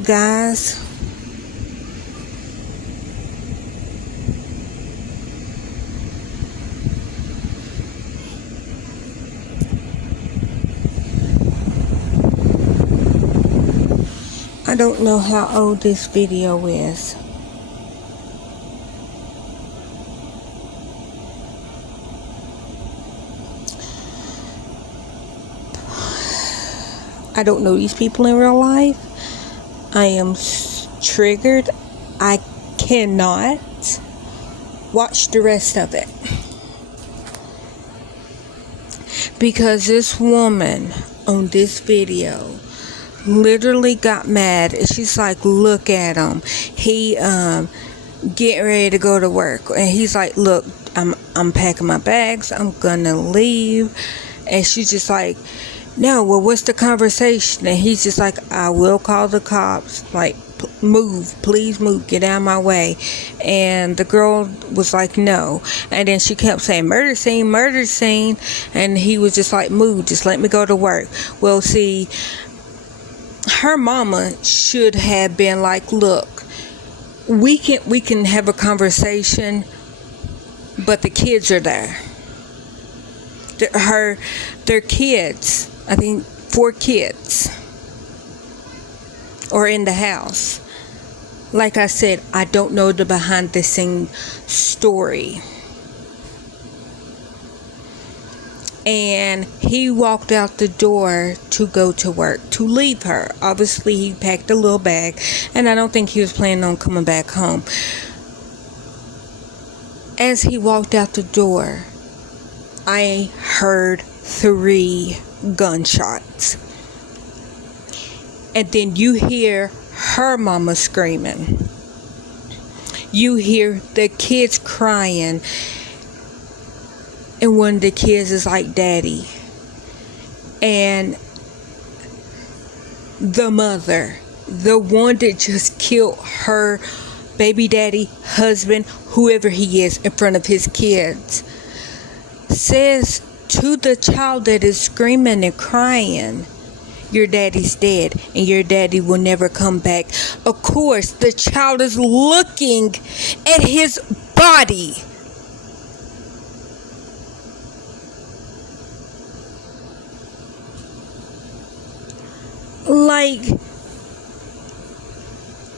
guys. I don't know how old this video is. I don't know these people in real life. I am triggered. I cannot watch the rest of it. Because this woman on this video literally got mad. She's like, look at him. He getting ready to go to work. And he's like, look, I'm packing my bags. I'm gonna leave. And she's just like, no, well, what's the conversation? And he's just like, I will call the cops. Like, move, please move, get out of my way. And the girl was like, no. And then she kept saying, murder scene, murder scene. And he was just like, move, just let me go to work. Well, see, her mama should have been like, look, we can have a conversation, but the kids are there. Their kids, I think 4 kids, are in the house. Like I said, I don't know the behind the scene story. And he walked out the door to go to work, to leave her. Obviously, he packed a little bag, and I don't think he was planning on coming back home. As he walked out the door, I heard 3 gunshots. And then you hear her mama screaming. You hear the kids crying. And one of the kids is like, Daddy. And the mother, the one that just killed her baby daddy, husband, whoever he is, in front of his kids, says to the child that is screaming and crying, your daddy's dead and your daddy will never come back. Of course, the child is looking at his body. Like,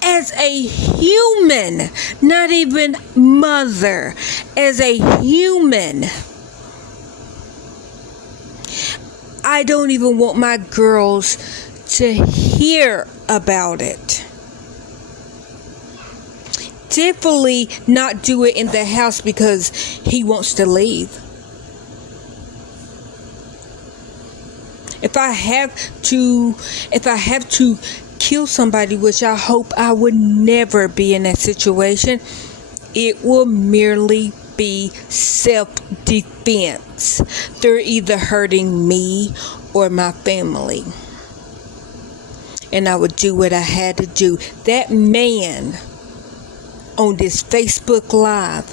as a human, not even mother, as a human, I don't even want my girls to hear about it. Definitely not do it in the house because he wants to leave. If I have to kill somebody, which I hope I would never be in that situation, it will merely be self-defense. They're either hurting me or my family. And I would do what I had to do. That man on this Facebook Live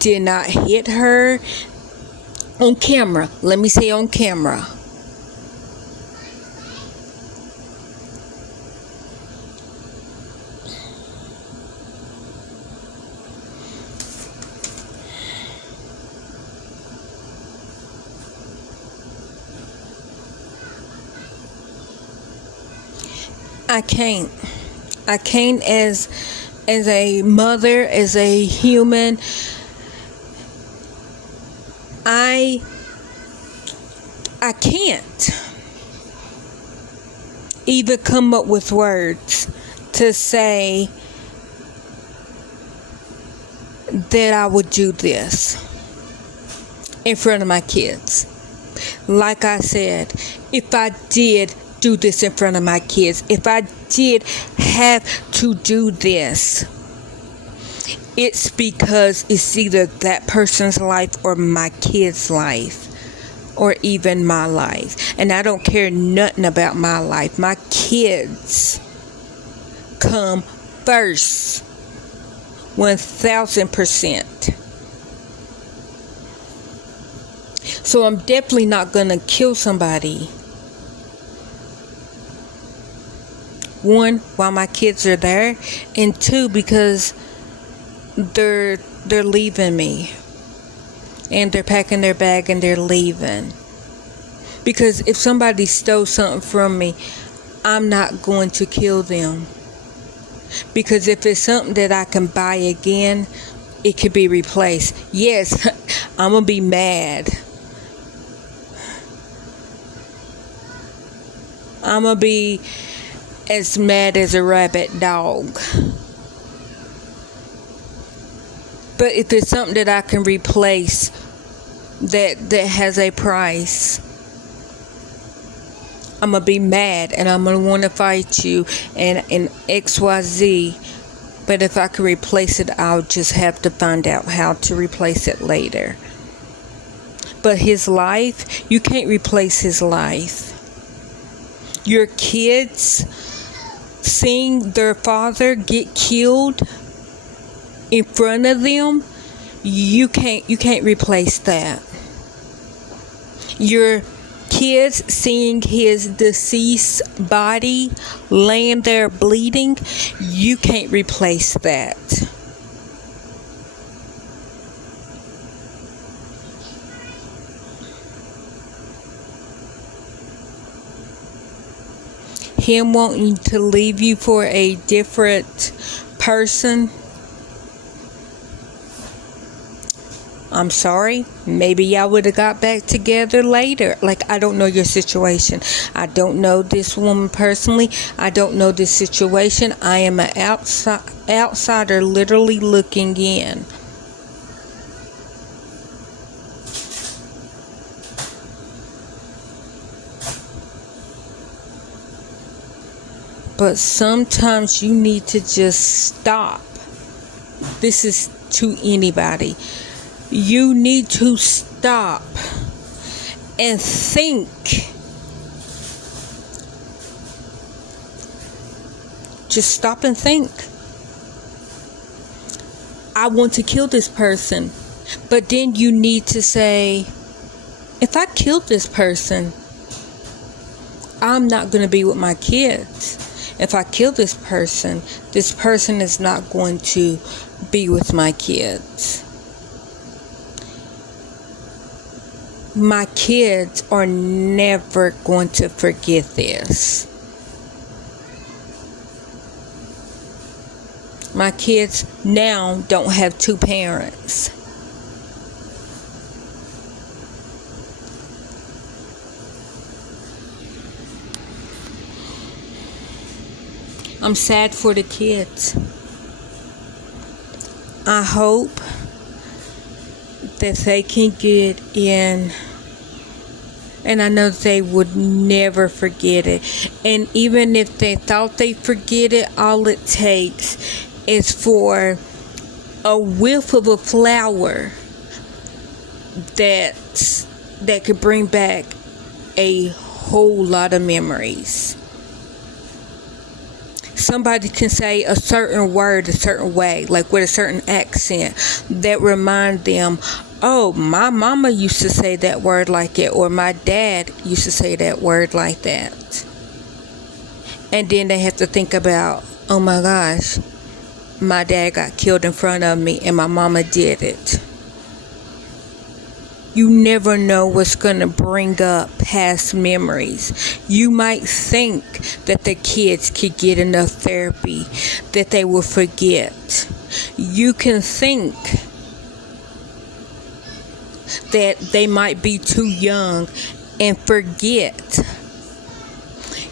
did not hit her on camera. Let me say on camera. I can't as a mother, as a human. I can't even come up with words to say that I would do this in front of my kids. Like I said, if I did do this in front of my kids, if I did have to do this, it's because it's either that person's life or my kid's life, or even my life. And I don't care nothing about my life. My kids come first, 1000%. So I'm definitely not gonna kill somebody one, while my kids are there, and two, because they're leaving me, and they're packing their bag and they're leaving. Because if somebody stole something from me, I'm not going to kill them. Because if it's something that I can buy again, it could be replaced. Yes, I'm gonna be mad. I'm gonna be as mad as a rabid dog. But if it's something that I can replace, that has a price, I'm gonna be mad and I'm gonna want to fight you and XYZ. But if I can replace it, I'll just have to find out how to replace it later. But his life, you can't replace his life. Your kids seeing their father get killed in front of them, you can't replace that. Your kids seeing his deceased body laying there bleeding, you can't replace that. Him wanting to leave you for a different person, I'm sorry. Maybe y'all would have got back together later. Like, I don't know your situation. I don't know this woman personally. I don't know this situation. I am an outsider literally looking in. But sometimes you need to just stop. This is to anybody. You need to stop and think. Just stop and think. I want to kill this person. But then you need to say, if I kill this person, I'm not going to be with my kids. If I kill this person is not going to be with my kids. My kids are never going to forget this. My kids now don't have two parents. I'm sad for the kids. I hope that they can get in, and I know they would never forget it. And even if they thought they forget it, all it takes is for a whiff of a flower that could bring back a whole lot of memories. Somebody can say a certain word a certain way, like with a certain accent, that remind them, oh, my mama used to say that word like it, or my dad used to say that word like that. And then they have to think about, oh my gosh, my dad got killed in front of me and my mama did it. You never know what's going to bring up past memories. You might think that the kids could get enough therapy that they will forget. You can think that they might be too young and forget.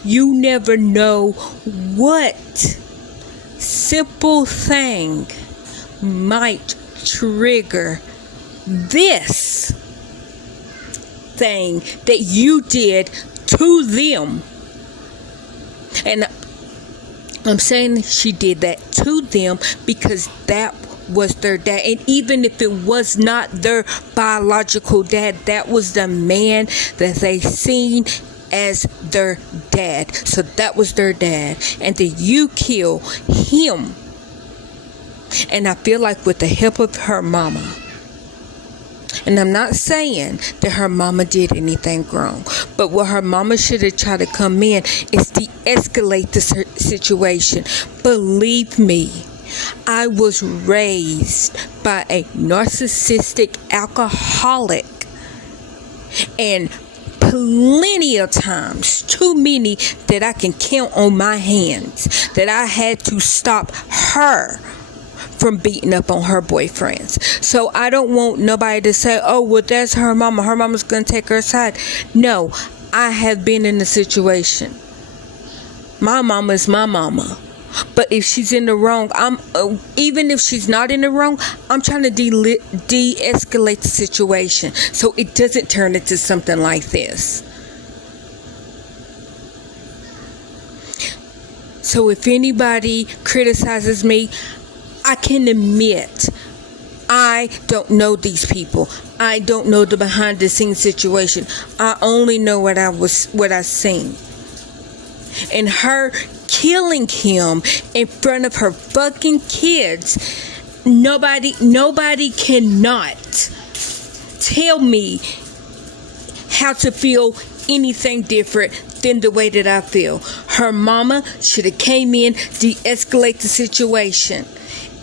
You never know what simple thing might trigger this thing that you did to them. And I'm saying she did that to them because that was their dad. And even if it was not their biological dad, that was the man that they seen as their dad. So that was their dad. And then you kill him. And I feel like with the help of her mama And I'm not saying that her mama did anything wrong, but what her mama should have tried to come in is de-escalate the situation. Believe me, I was raised by a narcissistic alcoholic, and plenty of times, too many that I can count on my hands, that I had to stop her from beating up on her boyfriends. So I don't want nobody to say, oh, well, that's her mama. Her mama's going to take her side. No, I have been in a situation. My mama is my mama. But if she's in the wrong, even if she's not in the wrong, I'm trying to de-escalate the situation so it doesn't turn into something like this. So if anybody criticizes me, I can admit I don't know these people. I don't know the behind the scenes situation. I only know what I seen. And her killing him in front of her fucking kids, nobody cannot tell me how to feel anything different than the way that I feel. Her mama should have came in, de-escalate the situation.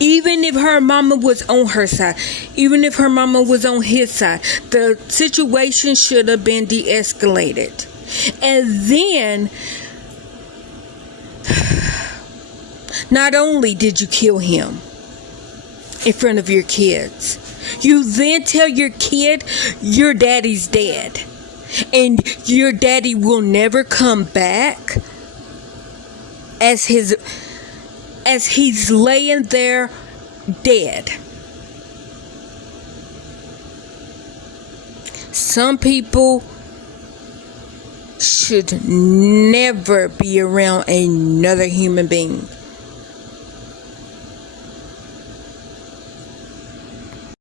Even if her mama was on her side, even if her mama was on his side, the situation should have been de-escalated. And then, not only did you kill him in front of your kids, you then tell your kid your daddy's dead and your daddy will never come back as he's laying there dead. Some people should never be around another human being.